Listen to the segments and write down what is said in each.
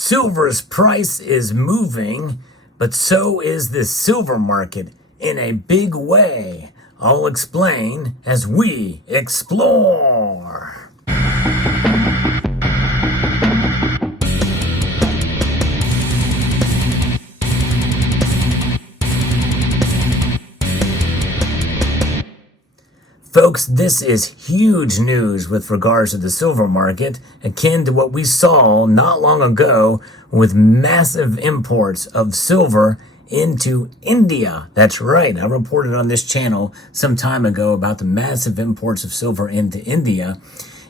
Silver's price is moving, but so is the silver market in a big way. I'll explain as we explore. Folks, this is huge news with regards to the silver market, akin to what we saw not long ago with massive imports of silver into India. That's right, I reported on this channel some time ago about the massive imports of silver into India.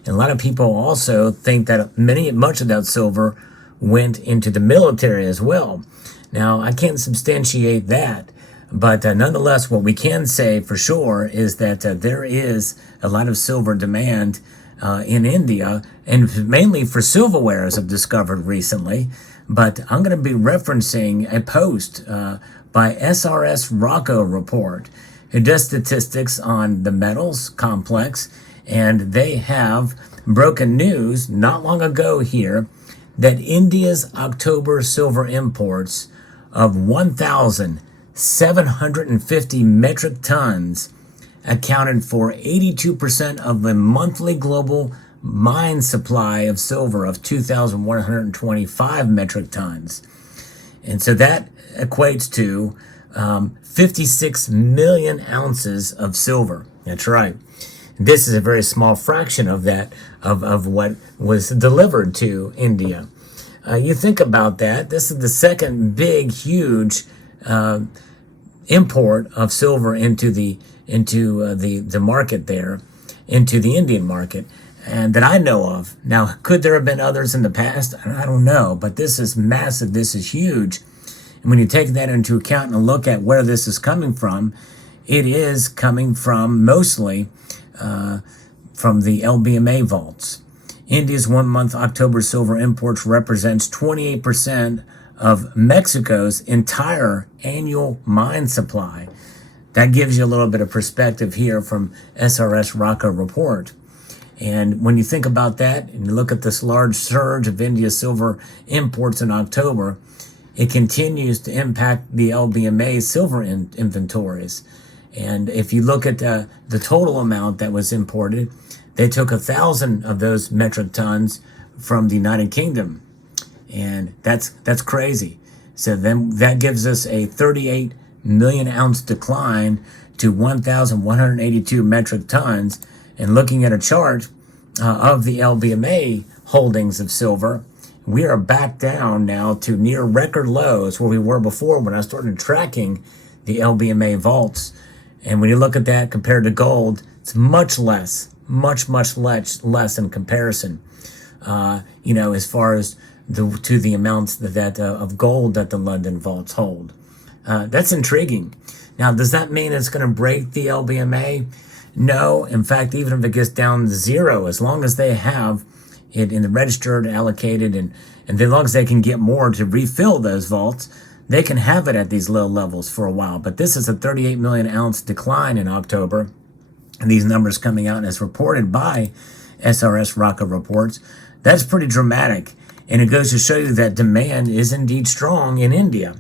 And a lot of people also think that much of that silver went into the military as well. Now, I can't substantiate that. But nonetheless, what we can say for sure is that there is a lot of silver demand in India, and mainly for silverware, as I've discovered recently. But I'm going to be referencing a post by SRS ROCKED report, who does statistics on the metals complex, and they have broken news not long ago here that India's October silver imports of 1,750 metric tons accounted for 82% of the monthly global mine supply of silver of 2,125 metric tons. And so that equates to 56 million ounces of silver. That's right. This is a very small fraction of that, of what was delivered to India. You think about that. This is the second big, huge import of silver into the market there, into the Indian market, and that I know of. Now, could there have been others in the past? I don't know, but this is massive. This is huge. And when you take that into account and look at where this is coming from, it is coming from mostly from the LBMA vaults. India's 1 month October silver imports represents 28% of Mexico's entire annual mine supply. That gives you a little bit of perspective here from SRS ROCKED report. And when you think about that and you look at this large surge of India's silver imports in October, it continues to impact the LBMA silver inventories. And if you look at the total amount that was imported, they took 1,000 of those metric tons from the United Kingdom. And that's crazy. So then that gives us a 38 million ounce decline to 1,182 metric tons. And looking at a chart of the LBMA holdings of silver, we are back down now to near record lows where we were before when I started tracking the LBMA vaults. And when you look at that compared to gold, it's much less, much less in comparison. As far as to the amounts that of gold that the London vaults hold. That's intriguing. Now, does that mean it's going to break the LBMA? No. In fact, even if it gets down to zero, as long as they have it in the registered, allocated, and as long as they can get more to refill those vaults, they can have it at these low levels for a while. But this is a 38 million ounce decline in October. And these numbers coming out as reported by SRS ROCKED reports. That's pretty dramatic. And it goes to show you that demand is indeed strong in India.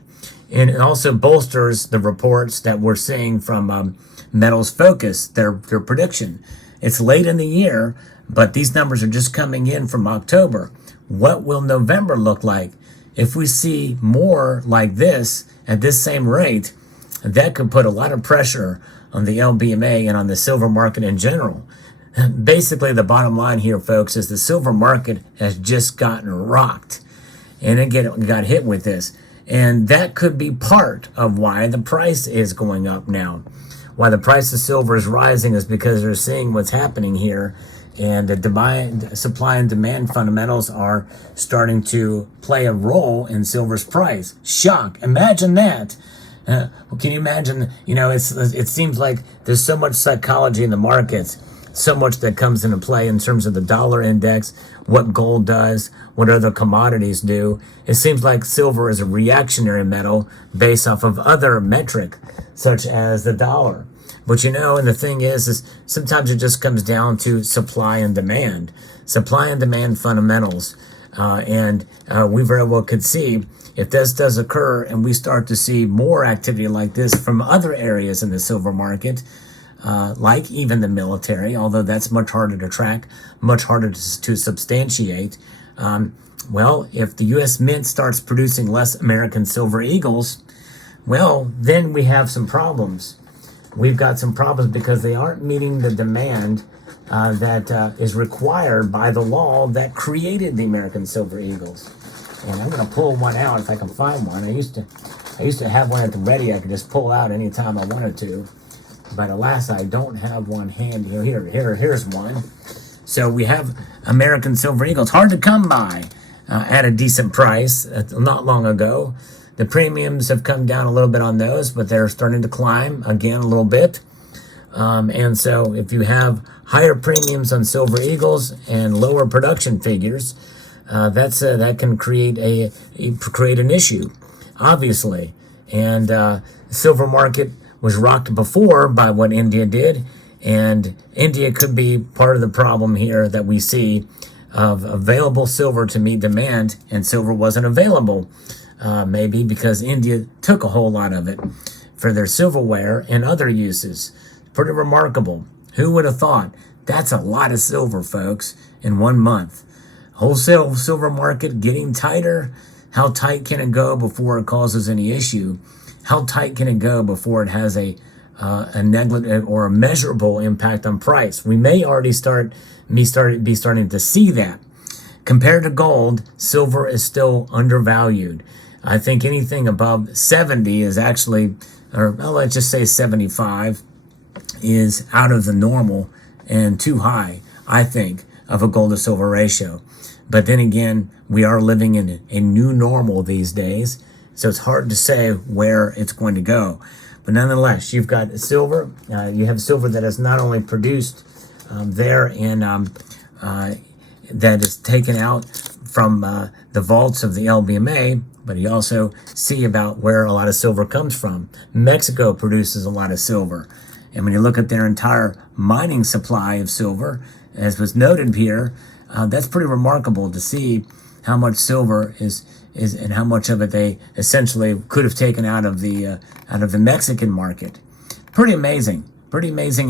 And it also bolsters the reports that we're seeing from Metals Focus, their prediction. It's late in the year, but these numbers are just coming in from October. What will November look like? If we see more like this at this same rate, that could put a lot of pressure on the LBMA and on the silver market in general. Basically, the bottom line here, folks, is the silver market has just gotten rocked. And it got hit with this. And that could be part of why the price is going up now. Why the price of silver is rising is because they're seeing what's happening here. And the supply and demand fundamentals are starting to play a role in silver's price. Shock. Imagine that. Can you imagine? It seems like there's so much psychology in the markets. So much that comes into play in terms of the dollar index, what gold does, what other commodities do. It seems like silver is a reactionary metal based off of other metric, such as the dollar. But and the thing is sometimes it just comes down to supply and demand fundamentals. And we very well could see if this does occur and we start to see more activity like this from other areas in the silver market, like even the military, although that's much harder to track, much harder to substantiate. Well, if the U.S. Mint starts producing less American silver eagles, well, then we have some problems. We've got some problems because they aren't meeting the demand that is required by the law that created the American silver eagles. And I'm going to pull one out if I can find one. I used to have one at the ready. I could just pull out anytime I wanted to. But alas, I don't have one handy. Here's one. So we have American silver eagles. Hard to come by at a decent price not long ago. The premiums have come down a little bit on those, but they're starting to climb again a little bit. And so if you have higher premiums on silver eagles and lower production figures, that can create an issue, obviously. And the silver market was rocked before by what India did, and India could be part of the problem here that we see of available silver to meet demand, and silver wasn't available, maybe because India took a whole lot of it for their silverware and other uses. Pretty remarkable. Who would have thought? That's a lot of silver, folks, in 1 month. Wholesale silver market getting tighter. How tight can it go before it causes any issue? How tight can it go before it has a negligent or a measurable impact on price? We may already be starting to see that. Compared to gold, silver is still undervalued. I think anything above 70 is actually, or well, let's just say 75, is out of the normal and too high, I think, of a gold to silver ratio. But then again, we are living in a new normal these days, so it's hard to say where it's going to go. But nonetheless, you've got silver. You have silver that is not only produced there and that is taken out from the vaults of the LBMA, but you also see about where a lot of silver comes from. Mexico produces a lot of silver. And when you look at their entire mining supply of silver, as was noted here, that's pretty remarkable to see how much silver is and how much of it they essentially could have taken out of the Mexican market. Pretty amazing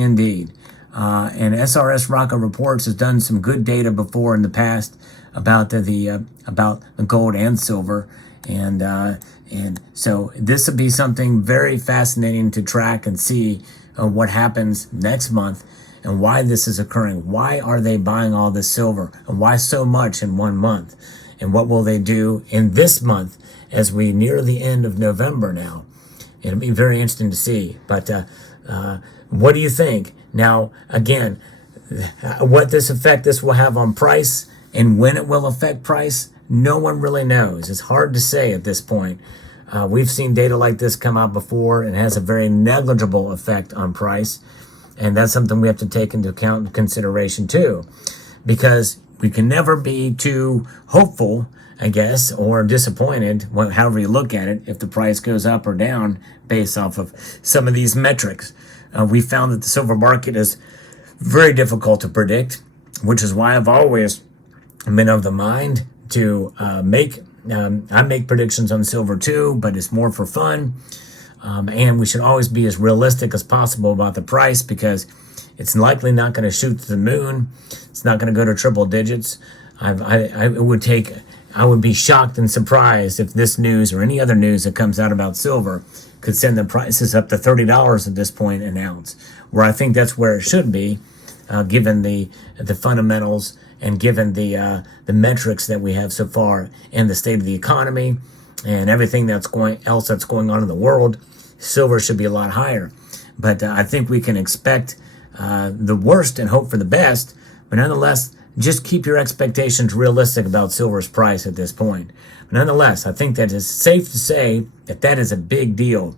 indeed. And SRS ROCKED Reports has done some good data before in the past about the gold and silver, and so this will be something very fascinating to track and see what happens next month and why this is occurring. Why are they buying all this silver, and why so much in 1 month? And what will they do in this month as we near the end of November now? It'll be very interesting to see. But what do you think? Now, again, what effect this will have on price and when it will affect price, no one really knows. It's hard to say at this point. We've seen data like this come out before and it has a very negligible effect on price. And that's something we have to take into account and consideration too, because we can never be too hopeful, I guess, or disappointed, however you look at it, if the price goes up or down based off of some of these metrics. We found that the silver market is very difficult to predict, which is why I've always been of the mind to I make predictions on silver too, but it's more for fun. And we should always be as realistic as possible about the price, because it's likely not going to shoot to the moon. It's not going to go to triple digits. I would be shocked and surprised if this news or any other news that comes out about silver could send the prices up to $30 at this point an ounce, where I think that's where it should be, given the fundamentals and given the metrics that we have so far and the state of the economy and everything that's going on in the world. Silver should be a lot higher. But I think we can expect the worst and hope for the best. But nonetheless, just keep your expectations realistic about silver's price at this point. But nonetheless, I think that it's safe to say that that is a big deal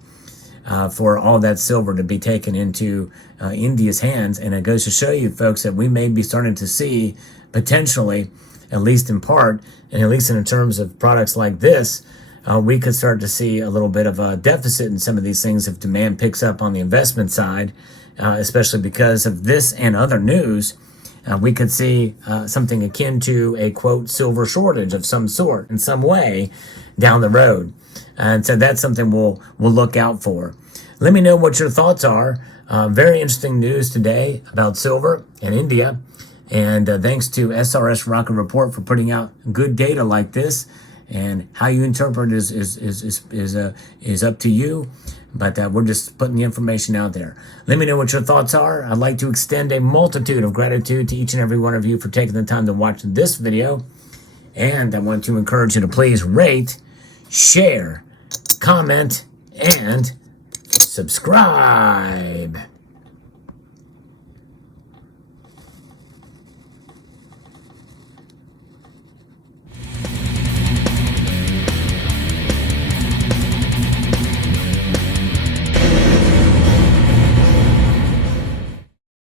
for all that silver to be taken into India's hands. And it goes to show you, folks, that we may be starting to see potentially, at least in part, and at least in terms of products like this, we could start to see a little bit of a deficit in some of these things if demand picks up on the investment side, especially because of this and other news we could see something akin to a, quote, silver shortage of some sort in some way down the road. And so that's something we'll look out for. Let me know what your thoughts are. Very interesting news today about silver in India. And thanks to SRS Rocket Report for putting out good data like this. And how you interpret is up to you. But we're just putting the information out there. Let me know what your thoughts are. I'd like to extend a multitude of gratitude to each and every one of you for taking the time to watch this video. And I want to encourage you to please rate, share, comment, and subscribe.